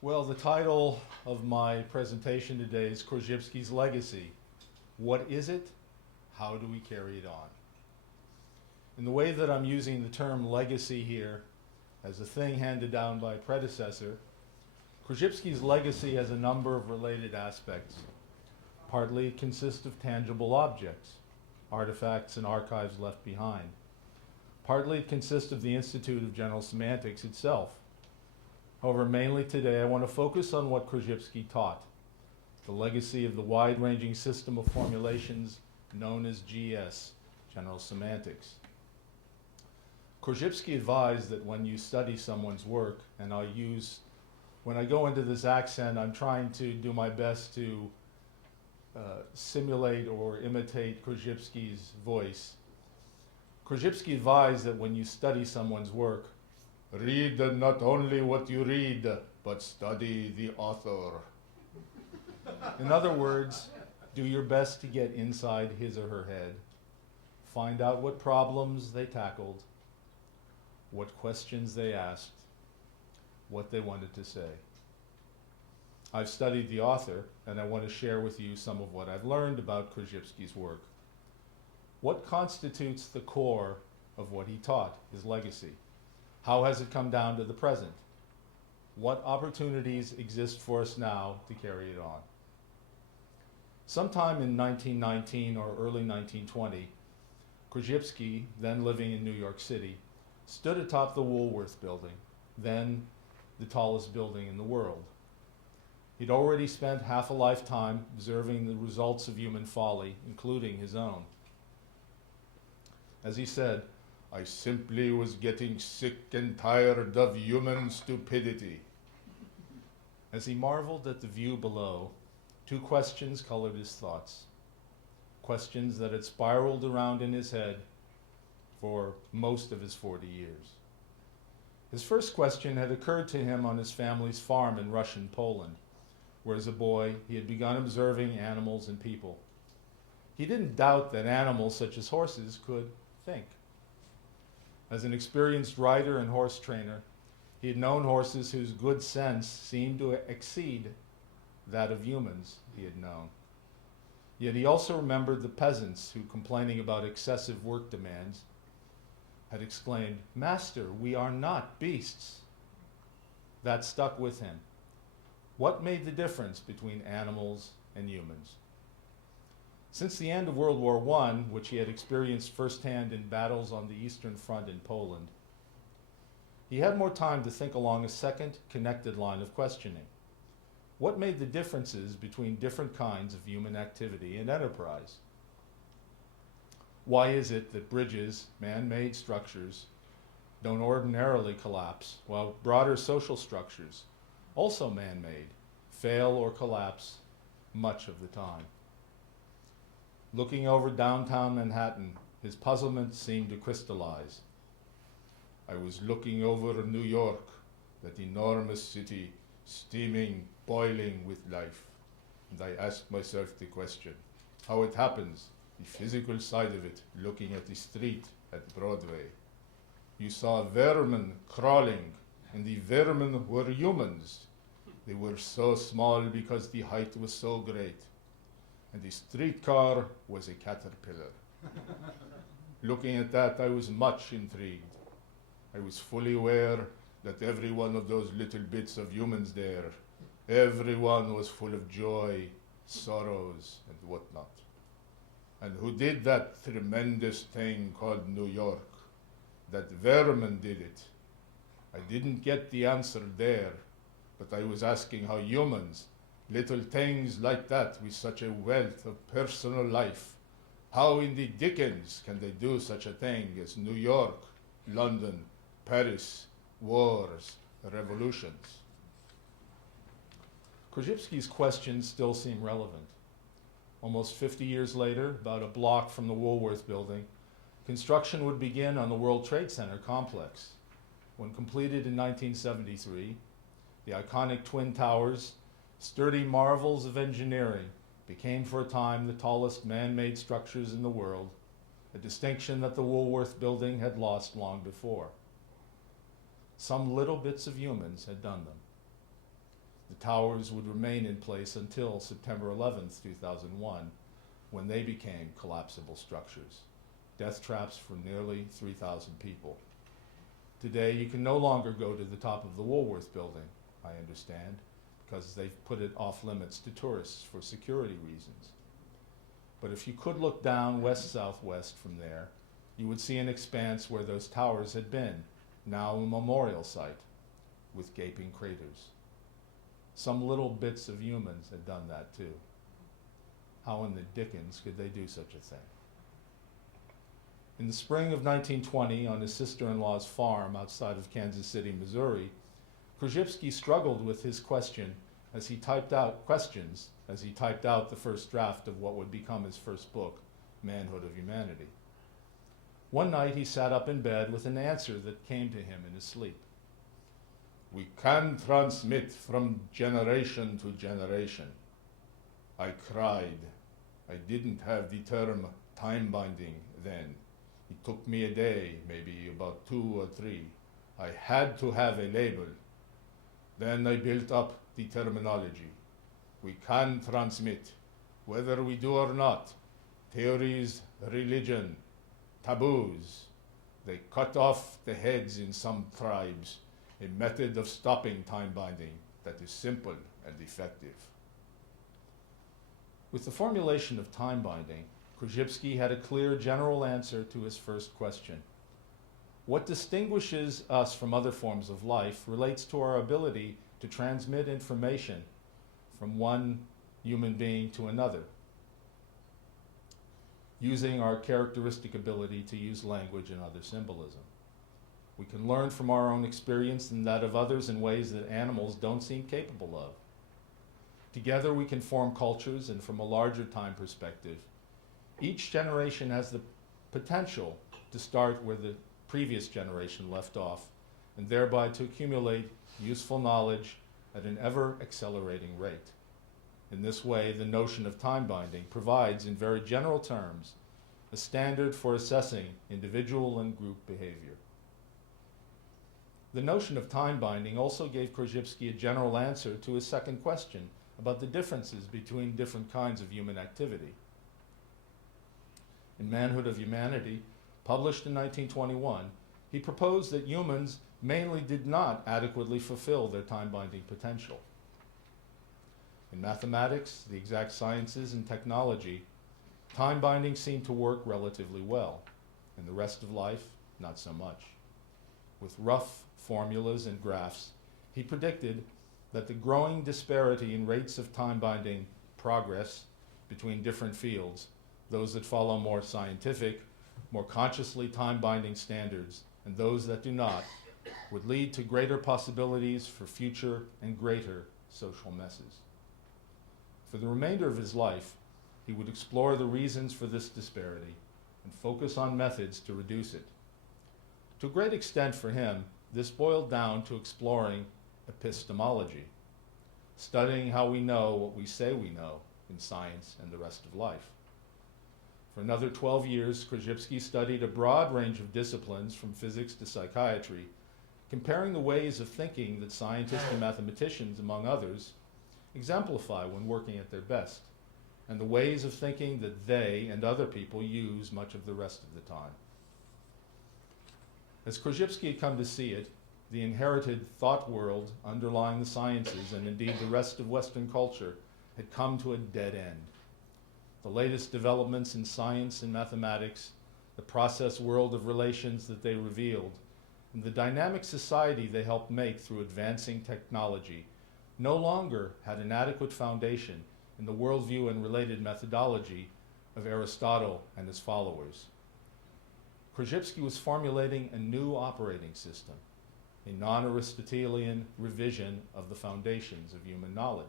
Well, the title of my presentation today is Korzybski's Legacy. What is it? How do we carry it on? In the way that I'm using the term legacy here as a thing handed down by a predecessor, Korzybski's legacy has a number of related aspects. Partly it consists of tangible objects, artifacts and archives left behind. Partly it consists of the Institute of General Semantics itself. However, mainly today I want to focus on what Korzybski taught, the legacy of the wide-ranging system of formulations known as GS, General Semantics. Korzybski advised that when you study someone's work, and when I go into this accent, I'm trying to do my best to simulate or imitate Korzybski's voice. Korzybski advised that when you study someone's work, read not only what you read, but study the author. In other words, do your best to get inside his or her head, find out what problems they tackled, what questions they asked, what they wanted to say. I've studied the author, and I want to share with you some of what I've learned about Korzybski's work. What constitutes the core of what he taught, his legacy? How has it come down to the present? What opportunities exist for us now to carry it on? Sometime in 1919 or early 1920, Korzybski, then living in New York City, stood atop the Woolworth building, then the tallest building in the world. He'd already spent half a lifetime observing the results of human folly, including his own. As he said, "I simply was getting sick and tired of human stupidity." As he marveled at the view below, two questions colored his thoughts. Questions that had spiraled around in his head for most of his 40 years. His first question had occurred to him on his family's farm in Russian Poland, where as a boy he had begun observing animals and people. He didn't doubt that animals such as horses could think. As an experienced rider and horse trainer, he had known horses whose good sense seemed to exceed that of humans he had known. Yet he also remembered the peasants who, complaining about excessive work demands, had exclaimed, "Master, we are not beasts." That stuck with him. What made the difference between animals and humans? Since the end of World War I, which he had experienced firsthand in battles on the Eastern Front in Poland, he had more time to think along a second, connected line of questioning. What made the differences between different kinds of human activity and enterprise? Why is it that bridges, man-made structures, don't ordinarily collapse, while broader social structures, also man-made, fail or collapse much of the time? Looking over downtown Manhattan, his puzzlement seemed to crystallize. I was looking over New York, that enormous city, steaming, boiling with life, and I asked myself the question, how it happens, the physical side of it, looking at the street at Broadway. You saw vermin crawling, and the vermin were humans. They were so small because the height was so great. And the streetcar was a caterpillar. Looking at that, I was much intrigued. I was fully aware that every one of those little bits of humans there, every one was full of joy, sorrows, and whatnot. And who did that tremendous thing called New York? That vermin did it. I didn't get the answer there, but I was asking how humans, little things like that with such a wealth of personal life, how in the dickens can they do such a thing as New York, London, Paris, wars, revolutions? Korzybski's questions still seem relevant. Almost 50 years later, about a block from the Woolworth building, construction would begin on the World Trade Center complex. When completed in 1973, the iconic Twin Towers, sturdy marvels of engineering, became for a time the tallest man-made structures in the world, a distinction that the Woolworth building had lost long before. Some little bits of humans had done them. The towers would remain in place until September 11th, 2001, when they became collapsible structures, death traps for nearly 3,000 people. Today, you can no longer go to the top of the Woolworth building, I understand, because they've put it off limits to tourists for security reasons. But if you could look down west-southwest from there, you would see an expanse where those towers had been, now a memorial site, with gaping craters. Some little bits of humans had done that too. How in the dickens could they do such a thing? In the spring of 1920, on his sister-in-law's farm outside of Kansas City, Missouri, Korzybski struggled with his questions as he typed out the first draft of what would become his first book, Manhood of Humanity. One night he sat up in bed with an answer that came to him in his sleep. We can transmit from generation to generation. I cried. I didn't have the term time binding then. It took me a day, maybe about 2 or 3. I had to have a label. Then I built up the terminology. We can transmit, whether we do or not. Theories, religion, taboos. They cut off the heads in some tribes, a method of stopping time binding that is simple and effective. With the formulation of time binding, Korzybski had a clear general answer to his first question. What distinguishes us from other forms of life relates to our ability to transmit information from one human being to another, using our characteristic ability to use language and other symbolism. We can learn from our own experience and that of others in ways that animals don't seem capable of. Together we can form cultures, and from a larger time perspective, each generation has the potential to start where the previous generation left off, and thereby to accumulate useful knowledge at an ever-accelerating rate. In this way, the notion of time binding provides, in very general terms, a standard for assessing individual and group behavior. The notion of time binding also gave Korzybski a general answer to his second question about the differences between different kinds of human activity. In Manhood of Humanity, published in 1921, he proposed that humans mainly did not adequately fulfill their time-binding potential. In mathematics, the exact sciences, and technology, time binding seemed to work relatively well. In the rest of life, not so much. With rough formulas and graphs, he predicted that the growing disparity in rates of time binding progress between different fields, those that follow more scientific, more consciously time-binding standards, and those that do not, would lead to greater possibilities for future and greater social messes. For the remainder of his life, he would explore the reasons for this disparity and focus on methods to reduce it. To a great extent for him, this boiled down to exploring epistemology, studying how we know what we say we know in science and the rest of life. For another 12 years, Korzybski studied a broad range of disciplines from physics to psychiatry, comparing the ways of thinking that scientists and mathematicians, among others, exemplify when working at their best, and the ways of thinking that they and other people use much of the rest of the time. As Korzybski had come to see it, the inherited thought world underlying the sciences, and indeed the rest of Western culture, had come to a dead end. The latest developments in science and mathematics, the process world of relations that they revealed, and the dynamic society they helped make through advancing technology, no longer had an adequate foundation in the worldview and related methodology of Aristotle and his followers. Korzybski was formulating a new operating system, a non-Aristotelian revision of the foundations of human knowledge,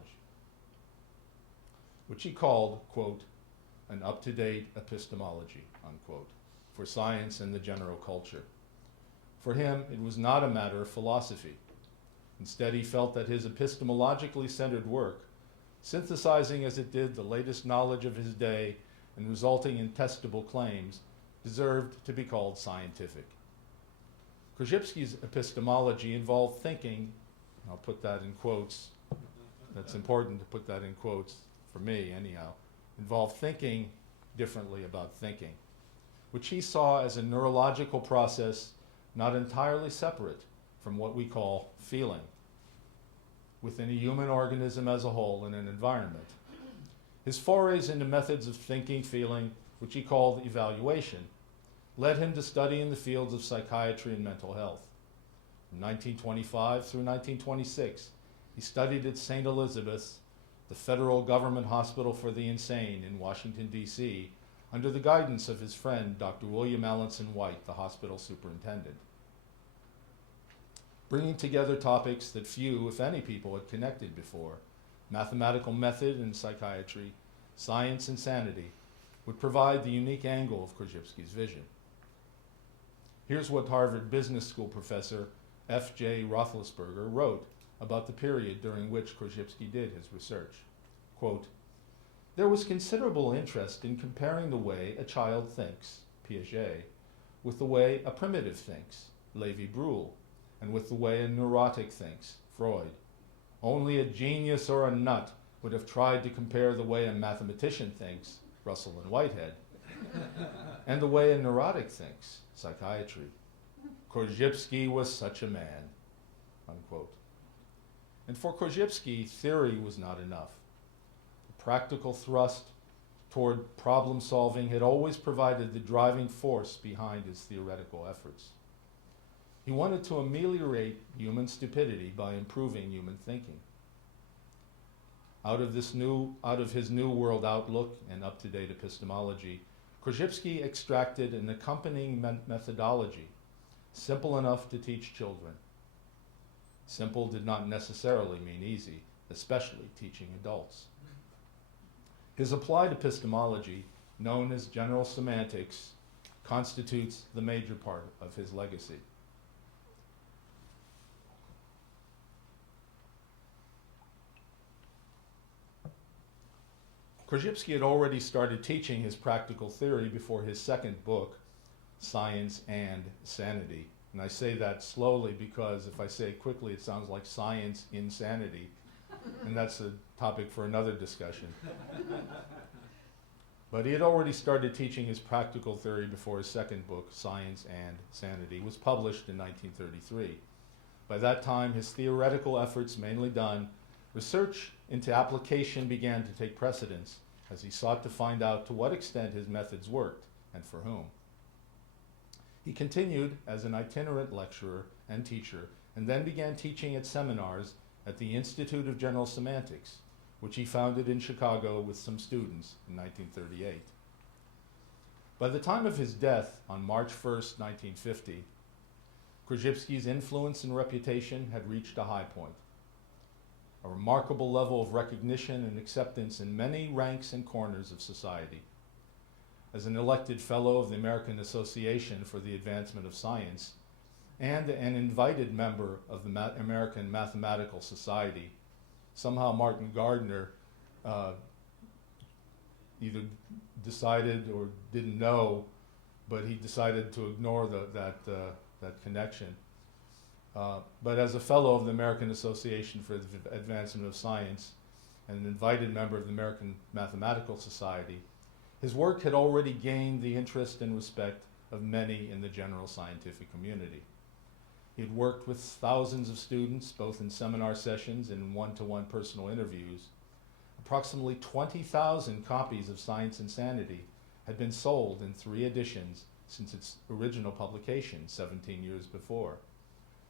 which he called, quote, an up-to-date epistemology, unquote, for science and the general culture. For him, it was not a matter of philosophy. Instead, he felt that his epistemologically centered work, synthesizing as it did the latest knowledge of his day and resulting in testable claims, deserved to be called scientific. Korzybski's epistemology involved thinking, I'll put that in quotes, that's important to put that in quotes for me anyhow, involved thinking differently about thinking, which he saw as a neurological process not entirely separate from what we call feeling within a human organism as a whole in an environment. His forays into methods of thinking, feeling, which he called evaluation, led him to study in the fields of psychiatry and mental health. From 1925 through 1926, he studied at St. Elizabeth's, the federal government hospital for the insane in Washington, D.C., under the guidance of his friend, Dr. William Allenson White, the hospital superintendent, bringing together topics that few, if any, people had connected before. Mathematical method in psychiatry, science and sanity would provide the unique angle of Korzybski's vision. Here's what Harvard Business School professor F.J. Roethlisberger wrote about the period during which Korzybski did his research. Quote, "There was considerable interest in comparing the way a child thinks, Piaget, with the way a primitive thinks, Lévi-Brühl, and with the way a neurotic thinks, Freud. Only a genius or a nut would have tried to compare the way a mathematician thinks, Russell and Whitehead, and the way a neurotic thinks, psychiatry. Korzybski was such a man," unquote. And for Korzybski, theory was not enough. The practical thrust toward problem solving had always provided the driving force behind his theoretical efforts. He wanted to ameliorate human stupidity by improving human thinking. Out of his new world outlook and up-to-date epistemology, Korzybski extracted an accompanying methodology, simple enough to teach children. Simple did not necessarily mean easy, especially teaching adults. His applied epistemology, known as general semantics, constitutes the major part of his legacy. Korzybski had already started teaching his practical theory before his second book, Science and Sanity. And I say that slowly because if I say it quickly, it sounds like science insanity. And that's a topic for another discussion. But he had already started teaching his practical theory before his second book, Science and Sanity, was published in 1933. By that time, his theoretical efforts mainly done, research into application began to take precedence as he sought to find out to what extent his methods worked and for whom. He continued as an itinerant lecturer and teacher, and then began teaching at seminars at the Institute of General Semantics, which he founded in Chicago with some students in 1938. By the time of his death on March 1st, 1950, Korzybski's influence and reputation had reached a high point. A remarkable level of recognition and acceptance in many ranks and corners of society. As an elected fellow of the American Association for the Advancement of Science and an invited member of the American Mathematical Society, somehow Martin Gardner either decided or didn't know, but he decided to ignore that connection. But as a fellow of the American Association for the Advancement of Science and an invited member of the American Mathematical Society, his work had already gained the interest and respect of many in the general scientific community. He had worked with thousands of students, both in seminar sessions and in one-to-one personal interviews. Approximately 20,000 copies of Science and Sanity had been sold in 3 editions since its original publication 17 years before.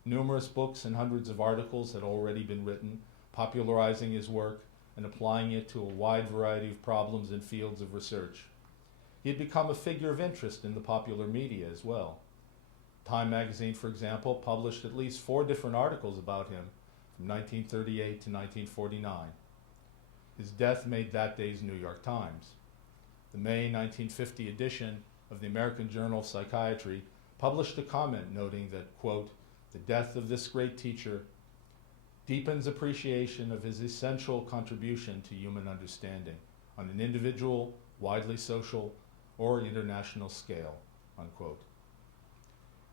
Numerous books and hundreds of articles had already been written, popularizing his work and applying it to a wide variety of problems and fields of research. He had become a figure of interest in the popular media as well. Time magazine, for example, published at least 4 different articles about him from 1938 to 1949. His death made that day's New York Times. The May 1950 edition of the American Journal of Psychiatry published a comment noting that, quote, "The death of this great teacher deepens appreciation of his essential contribution to human understanding on an individual, widely social, or international scale," unquote.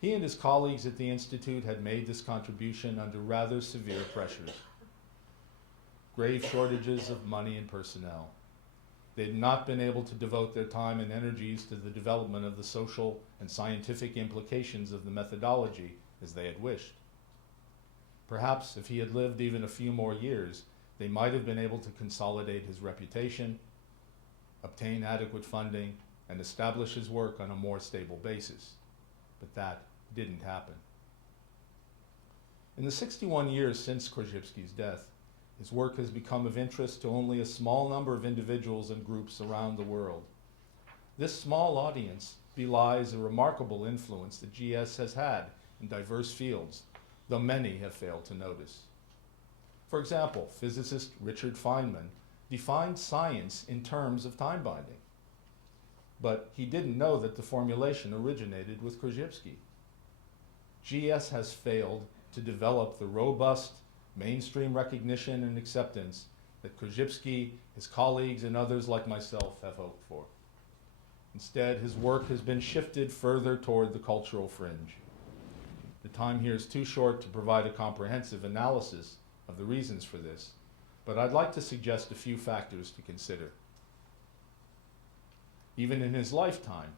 He and his colleagues at the Institute had made this contribution under rather severe pressures. grave shortages of money and personnel. They had not been able to devote their time and energies to the development of the social and scientific implications of the methodology as they had wished. Perhaps if he had lived even a few more years, they might have been able to consolidate his reputation, obtain adequate funding, and establish his work on a more stable basis. But that didn't happen. In the 61 years since Korzybski's death, his work has become of interest to only a small number of individuals and groups around the world. This small audience belies a remarkable influence that GS has had in diverse fields, though many have failed to notice. For example, physicist Richard Feynman defined science in terms of time binding, but he didn't know that the formulation originated with Korzybski. GS has failed to develop the robust mainstream recognition and acceptance that Korzybski, his colleagues, and others like myself have hoped for. Instead, his work has been shifted further toward the cultural fringe. The time here is too short to provide a comprehensive analysis of the reasons for this, but I'd like to suggest a few factors to consider. Even in his lifetime,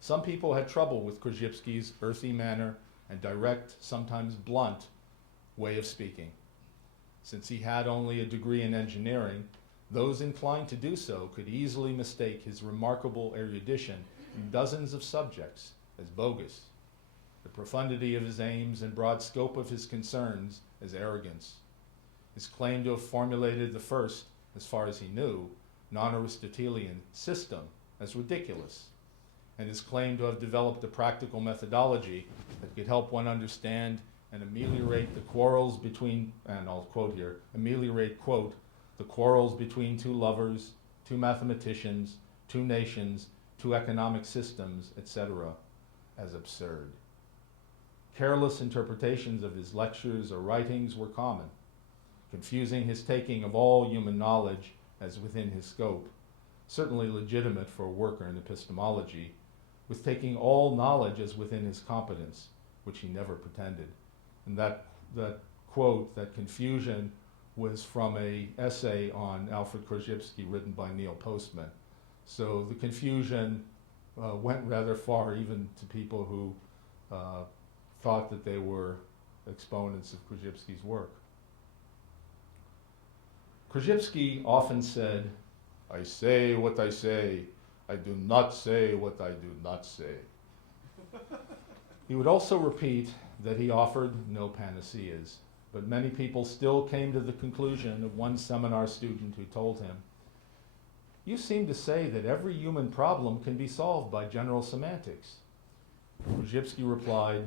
some people had trouble with Korzybski's earthy manner and direct, sometimes blunt, way of speaking. Since he had only a degree in engineering, those inclined to do so could easily mistake his remarkable erudition in dozens of subjects as bogus, the profundity of his aims and broad scope of his concerns as arrogance, his claim to have formulated the first, as far as he knew, non-Aristotelian system as ridiculous, and his claim to have developed a practical methodology that could help one understand and ameliorate the quarrels between, and I'll quote here, ameliorate, quote, the quarrels between two lovers, two mathematicians, two nations, two economic systems, etc., as absurd. Careless interpretations of his lectures or writings were common, confusing his taking of all human knowledge as within his scope, certainly legitimate for a worker in epistemology, with taking all knowledge as within his competence, which he never pretended. And that quote, that confusion, was from an essay on Alfred Korzybski written by Neil Postman. So the confusion went rather far, even to people who thought that they were exponents of Korzybski's work. Korzybski often said, "I say what I say, I do not say what I do not say." He would also repeat that he offered no panaceas, but many people still came to the conclusion of one seminar student who told him, "You seem to say that every human problem can be solved by general semantics." Korzybski replied,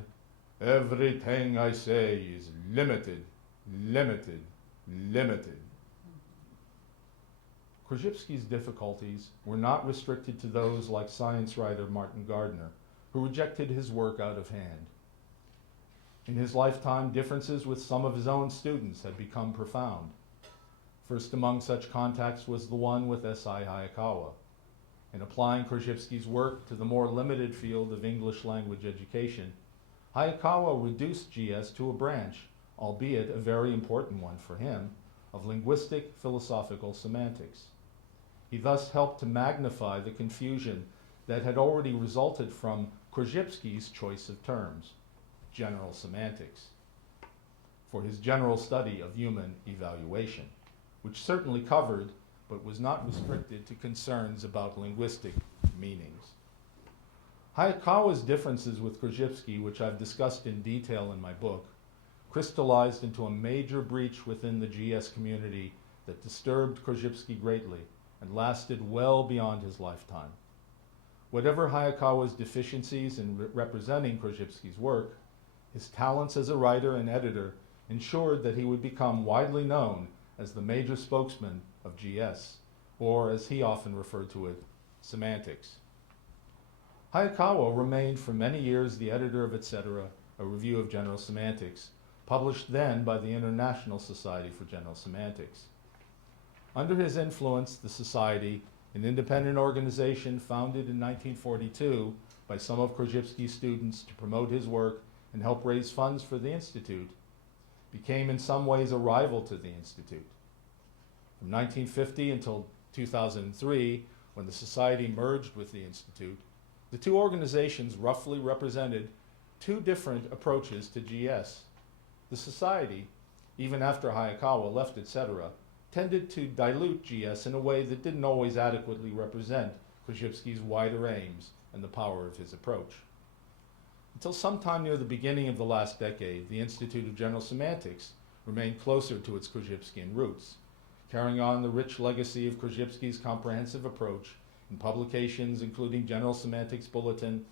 "Everything I say is limited, limited, limited." Korzybski's difficulties were not restricted to those like science writer Martin Gardner, who rejected his work out of hand. In his lifetime, differences with some of his own students had become profound. First among such contacts was the one with S.I. Hayakawa. In applying Korzybski's work to the more limited field of English language education, Hayakawa reduced GS to a branch, albeit a very important one for him, of linguistic philosophical semantics. He thus helped to magnify the confusion that had already resulted from Korzybski's choice of terms, general semantics, for his general study of human evaluation, which certainly covered but was not restricted to concerns about linguistic meanings. Hayakawa's differences with Korzybski, which I've discussed in detail in my book, crystallized into a major breach within the GS community that disturbed Korzybski greatly and lasted well beyond his lifetime. Whatever Hayakawa's deficiencies in representing Korzybski's work, his talents as a writer and editor ensured that he would become widely known as the major spokesman of GS, or as he often referred to it, semantics. Hayakawa remained for many years the editor of Etc., a review of general semantics, published then by the International Society for General Semantics. Under his influence, the Society, an independent organization founded in 1942 by some of Korzybski's students to promote his work and help raise funds for the Institute, became in some ways a rival to the Institute. From 1950 until 2003, when the Society merged with the Institute, the two organizations roughly represented two different approaches to GS. The Society, even after Hayakawa left, etc., tended to dilute GS in a way that didn't always adequately represent Korzybski's wider aims and the power of his approach. Until sometime near the beginning of the last decade, the Institute of General Semantics remained closer to its Korzybskian roots, carrying on the rich legacy of Korzybski's comprehensive approach in publications including General Semantics Bulletin,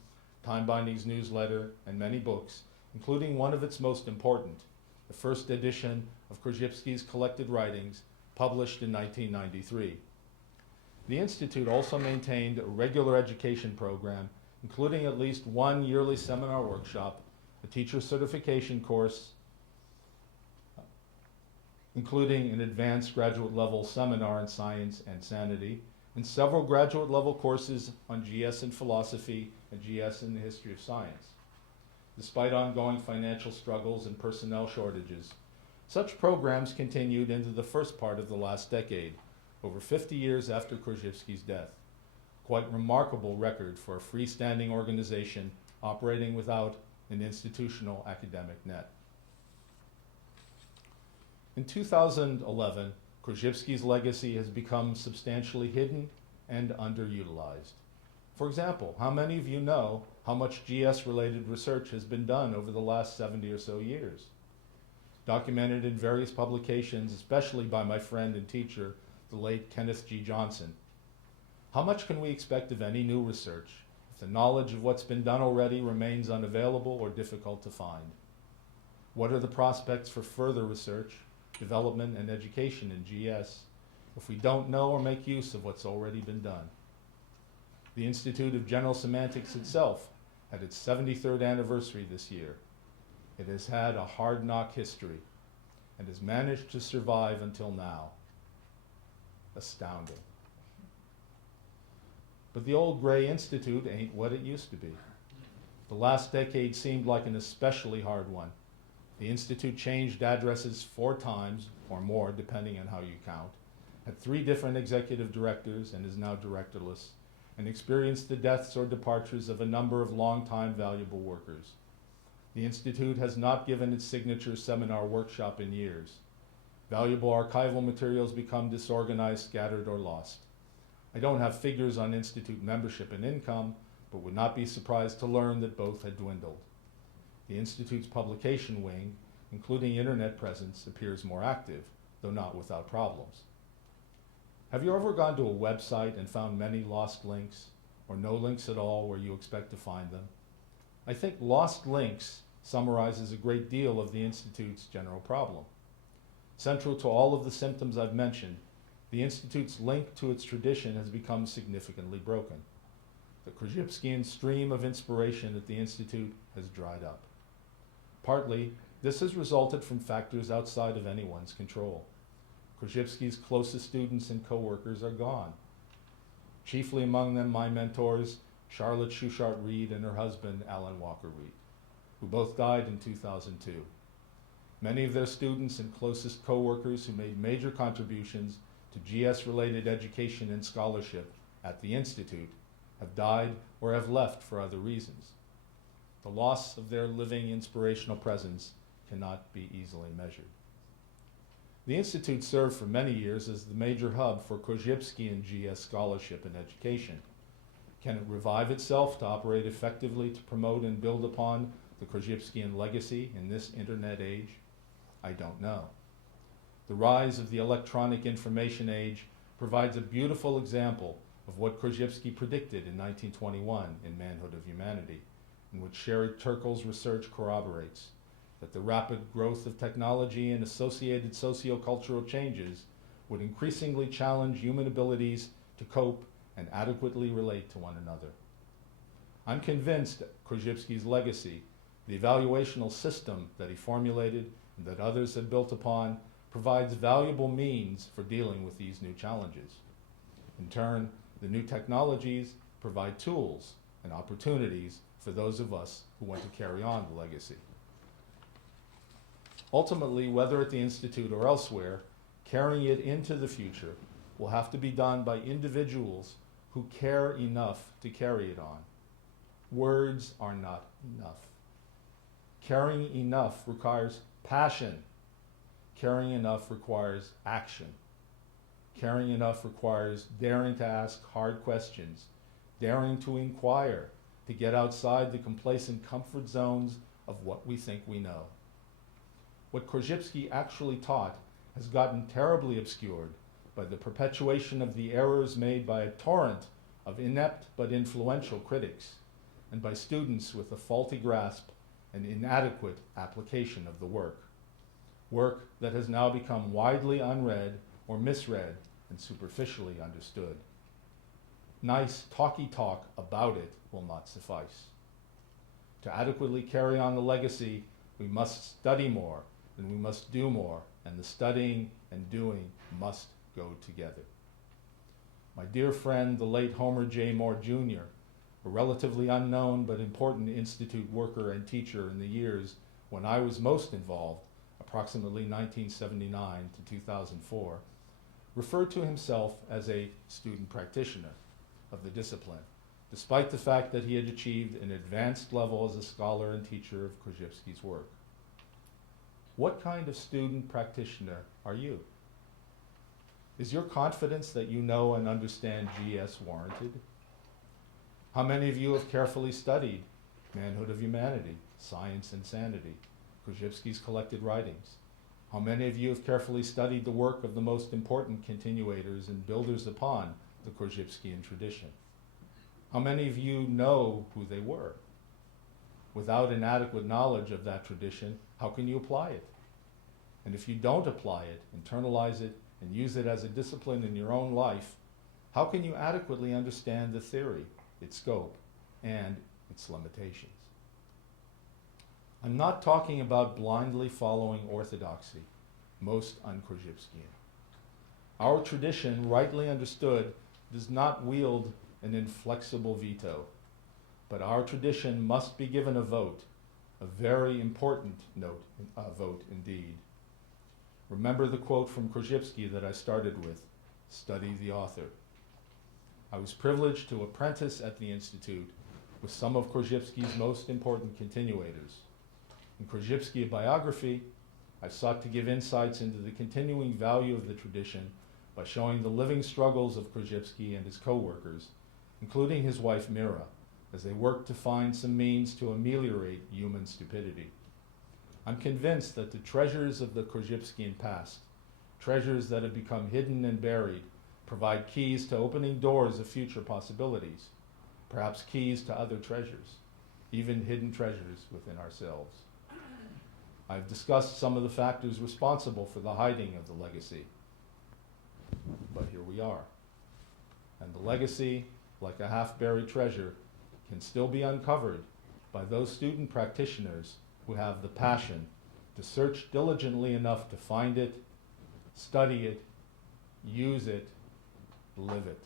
Time Bindings newsletter, and many books, including one of its most important, the first edition of Korzybski's collected writings, published in 1993. The Institute also maintained a regular education program, including at least one yearly seminar workshop, a teacher certification course, including an advanced graduate level seminar in science and sanity, and several graduate level courses on GS in philosophy and GS in the history of science. Despite ongoing financial struggles and personnel shortages, such programs continued into the first part of the last decade, over 50 years after Korzybski's death. Quite remarkable record for a freestanding organization operating without an institutional academic net. In 2011, Korzybski's legacy has become substantially hidden and underutilized. For example, how many of you know how much GS-related research has been done over the last 70 or so years? Documented in various publications, especially by my friend and teacher, the late Kenneth G. Johnson. How much can we expect of any new research if the knowledge of what's been done already remains unavailable or difficult to find? What are the prospects for further research, development, and education in GS if we don't know or make use of what's already been done? The Institute of General Semantics itself had its 73rd anniversary this year. It has had a hard-knock history and has managed to survive until now. Astounding. But the old gray institute ain't what it used to be. The last decade seemed like an especially hard one. The institute changed addresses 4 times or more, depending on how you count, had 3 different executive directors and is now directorless, and experienced the deaths or departures of a number of long-time valuable workers. The institute has not given its signature seminar workshop in years. Valuable archival materials become disorganized, scattered, or lost. I don't have figures on institute membership and income, but would not be surprised to learn that both had dwindled. The institute's publication wing, including internet presence, appears more active, though not without problems. Have you ever gone to a website and found many lost links, or no links at all where you expect to find them? I think lost links summarizes a great deal of the Institute's general problem. Central to all of the symptoms I've mentioned, the Institute's link to its tradition has become significantly broken. The Korzybskian stream of inspiration at the Institute has dried up. Partly, this has resulted from factors outside of anyone's control. Korzybski's closest students and co-workers are gone. Chiefly among them my mentors, Charlotte Schuchart-Reed and her husband, Alan Walker-Reed, who both died in 2002. Many of their students and closest co-workers who made major contributions to GS-related education and scholarship at the Institute have died or have left for other reasons. The loss of their living inspirational presence cannot be easily measured. The Institute served for many years as the major hub for Korzybskian GS scholarship and education. Can it revive itself to operate effectively to promote and build upon the Korzybskian legacy in this internet age? I don't know. The rise of the electronic information age provides a beautiful example of what Korzybski predicted in 1921 in Manhood of Humanity, in which Sherry Turkle's research corroborates that the rapid growth of technology and associated socio-cultural changes would increasingly challenge human abilities to cope and adequately relate to one another. I'm convinced that Korzybski's legacy, the evaluational system that he formulated and that others have built upon, provides valuable means for dealing with these new challenges. In turn, the new technologies provide tools and opportunities for those of us who want to carry on the legacy. Ultimately, whether at the Institute or elsewhere, carrying it into the future will have to be done by individuals who care enough to carry it on. Words are not enough. Caring enough requires passion. Caring enough requires action. Caring enough requires daring to ask hard questions, daring to inquire, to get outside the complacent comfort zones of what we think we know. What Korzybski actually taught has gotten terribly obscured by the perpetuation of the errors made by a torrent of inept but influential critics, and by students with a faulty grasp and inadequate application of the work. Work that has now become widely unread or misread and superficially understood. Nice talky talk about it will not suffice. To adequately carry on the legacy, we must study more, and we must do more, and the studying and doing must go together. My dear friend, the late Homer J. Moore Jr., a relatively unknown but important institute worker and teacher in the years when I was most involved, approximately 1979 to 2004, referred to himself as a student practitioner of the discipline, despite the fact that he had achieved an advanced level as a scholar and teacher of Korzybski's work. What kind of student practitioner are you? Is your confidence that you know and understand GS warranted? How many of you have carefully studied Manhood of Humanity, Science and Sanity, Korzybski's collected writings? How many of you have carefully studied the work of the most important continuators and builders upon the Korzybskian tradition? How many of you know who they were? Without an adequate knowledge of that tradition, how can you apply it? And if you don't apply it, internalize it, and use it as a discipline in your own life, how can you adequately understand the theory, its scope, and its limitations? I'm not talking about blindly following orthodoxy, most un-Korzybskian. Our tradition, rightly understood, does not wield an inflexible veto, but our tradition must be given a vote, a very important vote indeed. Remember the quote from Korzybski that I started with, study the author. I was privileged to apprentice at the Institute with some of Korzybski's most important continuators. In Korzybski, a biography, I sought to give insights into the continuing value of the tradition by showing the living struggles of Korzybski and his co-workers, including his wife Mira, as they worked to find some means to ameliorate human stupidity. I'm convinced that the treasures of the Korzybskian past, treasures that have become hidden and buried, provide keys to opening doors of future possibilities, perhaps keys to other treasures, even hidden treasures within ourselves. I've discussed some of the factors responsible for the hiding of the legacy, but here we are. And the legacy, like a half-buried treasure, can still be uncovered by those student practitioners who have the passion to search diligently enough to find it, study it, use it, live it.